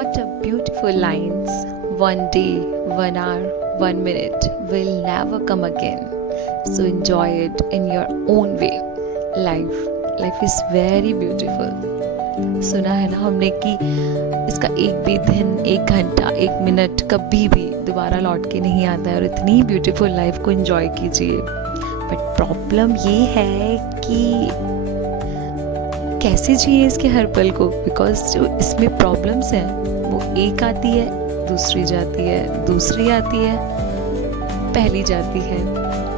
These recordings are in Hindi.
What a beautiful lines. One day, 1 hour, 1 minute will never come again. So enjoy it in your own way. Life is very beautiful. सुना है ना हमने कि इसका एक भी दिन, एक घंटा, एक मिनट कभी भी दोबारा लौट के नहीं आता है और इतनी ब्यूटीफुल लाइफ को एंजॉय कीजिए. बट प्रॉब्लम ये है कि कैसे जिए इसके हर पल को, बिकॉज जो इसमें प्रॉब्लम्स हैं वो एक आती है, दूसरी जाती है, दूसरी आती है, पहली जाती है.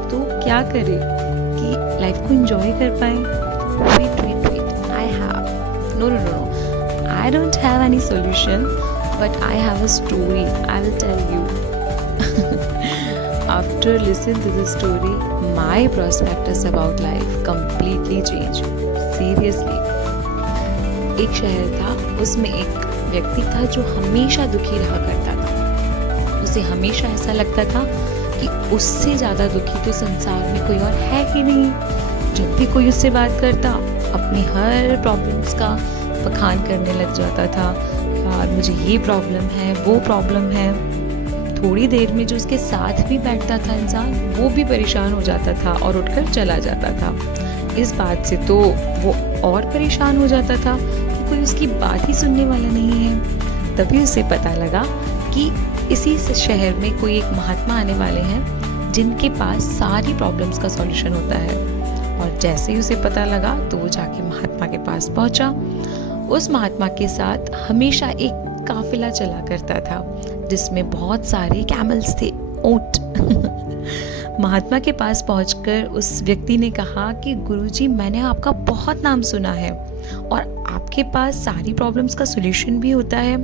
तो क्या करें कि लाइफ को एंजॉय कर पाए. Wait I have no, I don't have any solution, but I have a story. I will tell you. After listening to this story, my perspectives about life completely changed. Seriously. एक शहर था, उसमें एक व्यक्ति था जो हमेशा दुखी रहा करता था. उसे हमेशा ऐसा लगता था कि उससे ज़्यादा दुखी तो संसार में कोई और है ही नहीं. जब भी कोई उससे बात करता, अपनी हर प्रॉब्लम्स का बखान करने लग जाता था. यार मुझे ये प्रॉब्लम है, वो प्रॉब्लम है. थोड़ी देर में जो उसके साथ भी बैठता था इंसान, वो भी परेशान हो जाता था और उठकर चला जाता था. इस बात से तो वो और परेशान हो जाता था कि कोई उसकी बात ही सुनने वाला नहीं है. तभी उसे पता लगा कि इसी शहर में कोई एक महात्मा आने वाले हैं जिनके पास सारी प्रॉब्लम्स का सॉल्यूशन होता है. और जैसे ही उसे पता लगा तो वो जाके महात्मा के पास पहुंचा. उस महात्मा के साथ हमेशा एक काफिला चला करता था जिसमें बहुत सारे कैमल्स थे, ऊंट. महात्मा के पास पहुंचकर उस व्यक्ति ने कहा कि गुरुजी, मैंने आपका बहुत नाम सुना है और आपके पास सारी प्रॉब्लम्स का सॉल्यूशन भी होता है.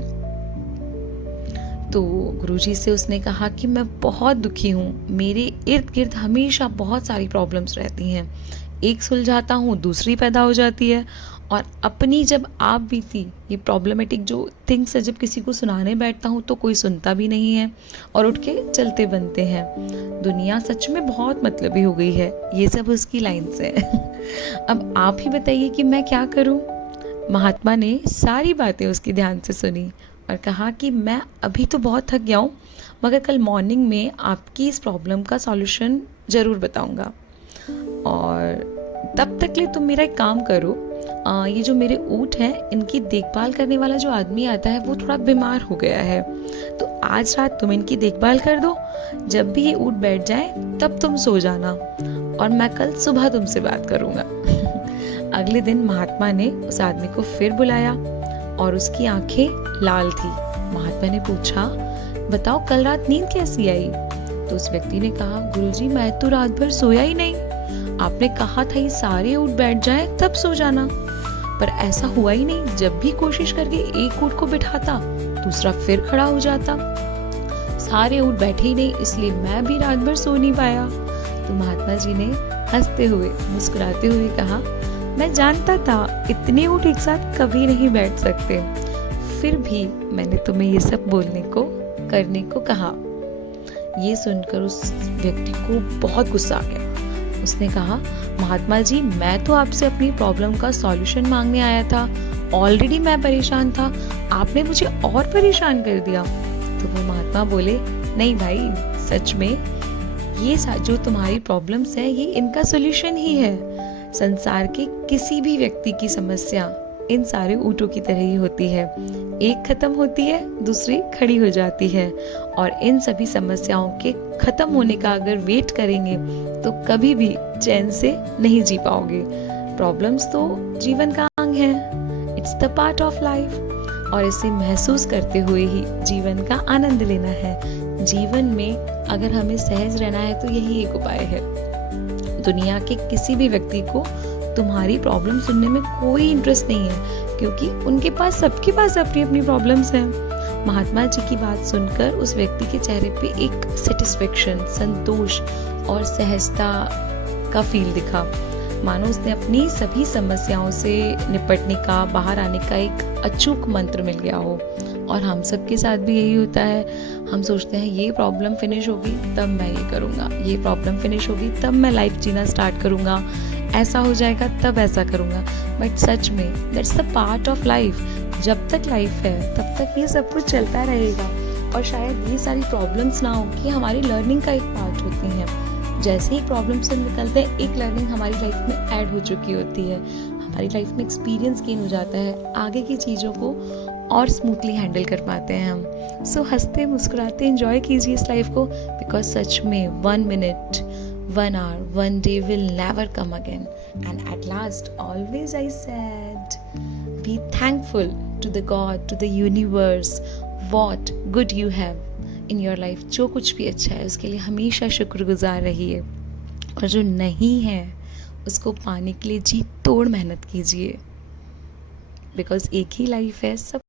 तो गुरुजी से उसने कहा कि मैं बहुत दुखी हूँ, मेरे इर्द गिर्द हमेशा बहुत सारी प्रॉब्लम्स रहती हैं. एक सुलझाता हूँ, दूसरी पैदा हो जाती है. और अपनी जब आप बीती ये प्रॉब्लमेटिक जो थिंग्स है, जब किसी को सुनाने बैठता हूँ तो कोई सुनता भी नहीं है और उठ के चलते बनते हैं. दुनिया सच में बहुत मतलबी हो गई है. ये सब उसकी लाइन्स हैं. अब आप ही बताइए कि मैं क्या करूँ. महात्मा ने सारी बातें उसकी ध्यान से सुनी और कहा कि मैं अभी तो बहुत थक गया हूँ, मगर कल मॉर्निंग में आपकी इस प्रॉब्लम का सॉल्यूशन ज़रूर बताऊँगा. और तब तक ले तुम मेरा एक काम करो, ये जो मेरे ऊँट हैं इनकी देखभाल करने वाला जो आदमी आता है वो थोड़ा बीमार हो गया है, तो आज रात तुम इनकी देखभाल कर दो. जब भी ये ऊँट बैठ जाए तब तुम सो जाना और मैं कल सुबह तुमसे बात करूँगा. अगले दिन महात्मा ने उस आदमी को फिर बुलाया और उसकी आंखें लाल थी. महात्मा ने पूछा, बताओ कल रात नींद कैसी आई. तो उस व्यक्ति ने कहा, गुरुजी मैं तो रात भर सोया ही नहीं. आपने कहा था ये सारे ऊँट बैठ जाएं तब सो जाना, पर ऐसा हुआ ही नहीं. जब भी कोशिश करके एक ऊँट को बिठाता, दूसरा फिर खड़ा हो जाता. सारे ऊँट बैठे ही नहीं, इसलिए मैं भी रात भर सो नहीं पाया. तो महात्मा जी ने हंसते हुए, मुस्कुराते हुए कहा, मैं जानता था इतने ऊँट एक साथ कभी नहीं बैठ सकते, फिर भी मैंने तुम्हें ये सब बोलने को, करने को कहा. ये सुनकर उस व्यक्ति को बहुत गुस्सा आ गया. उसने कहा, महात्मा जी मैं तो आपसे अपनी प्रॉब्लम का सॉल्यूशन मांगने आया था. ऑलरेडी मैं परेशान था, आपने मुझे और परेशान कर दिया. तो वो महात्मा बोले, नहीं भाई, सच में ये जो तुम्हारी प्रॉब्लम्स है ये इनका सॉल्यूशन ही है. संसार के किसी भी व्यक्ति की समस्या इन सारे ऊँटों की तरह ही होती है. एक खत्म होती है, दूसरी खड़ी हो जाती है. और इन सभी समस्याओं के खत्म होने का अगर वेट करेंगे तो कभी भी चैन से नहीं जी पाओगे. प्रॉब्लम्स तो जीवन का अंग है, it's the part of life, और इसे महसूस करते हुए ही जीवन का आनंद लेना है. जीवन में अगर हमें सहज रहना है तो यही एक उपाय है. दुनिया के किसी भी व्यक्ति को तुम्हारी प्रॉब्लम सुनने में कोई इंटरेस्ट नहीं है, क्योंकि उनके पास, सबके पास अपनी अपनी प्रॉब्लम्स हैं. महात्मा जी की बात सुनकर उस व्यक्ति के चेहरे पे एक सेटिस्फेक्शन, संतोष और सहजता का फील दिखा. मानो उसने अपनी सभी समस्याओं से निपटने का, बाहर आने का एक अचूक मंत्र मिल गया हो. और हम सब के साथ भी यही होता है. हम सोचते हैं ये प्रॉब्लम फिनिश होगी तब मैं ये करूँगा, ये प्रॉब्लम फिनिश होगी तब मैं लाइफ जीना स्टार्ट करूँगा, ऐसा हो जाएगा तब ऐसा करूँगा. बट सच में that's the part of life. जब तक लाइफ है तब तक ये सब कुछ चलता रहेगा, और शायद ये सारी प्रॉब्लम्स ना हो कि हमारी लर्निंग का एक पार्ट होती हैं। जैसे ही प्रॉब्लम से निकलते हैं, एक लर्निंग हमारी लाइफ में ऐड हो चुकी होती है, हमारी लाइफ में एक्सपीरियंस गेन हो जाता है, आगे की चीज़ों को और स्मूथली हैंडल कर पाते हैं हम। सो हंसते मुस्कुराते एंजॉय कीजिए इस लाइफ को, बिकॉज सच में 1 minute, 1 hour, 1 day will never come again. And at last, always I said, be thankful to the God, to the universe, what good you have in your life. जो कुछ भी अच्छा है उसके लिए हमेशा शुक्रगुजार रहिए, और जो नहीं है उसको पाने के लिए जी तोड़ मेहनत कीजिए, बिकॉज एक ही लाइफ है, सब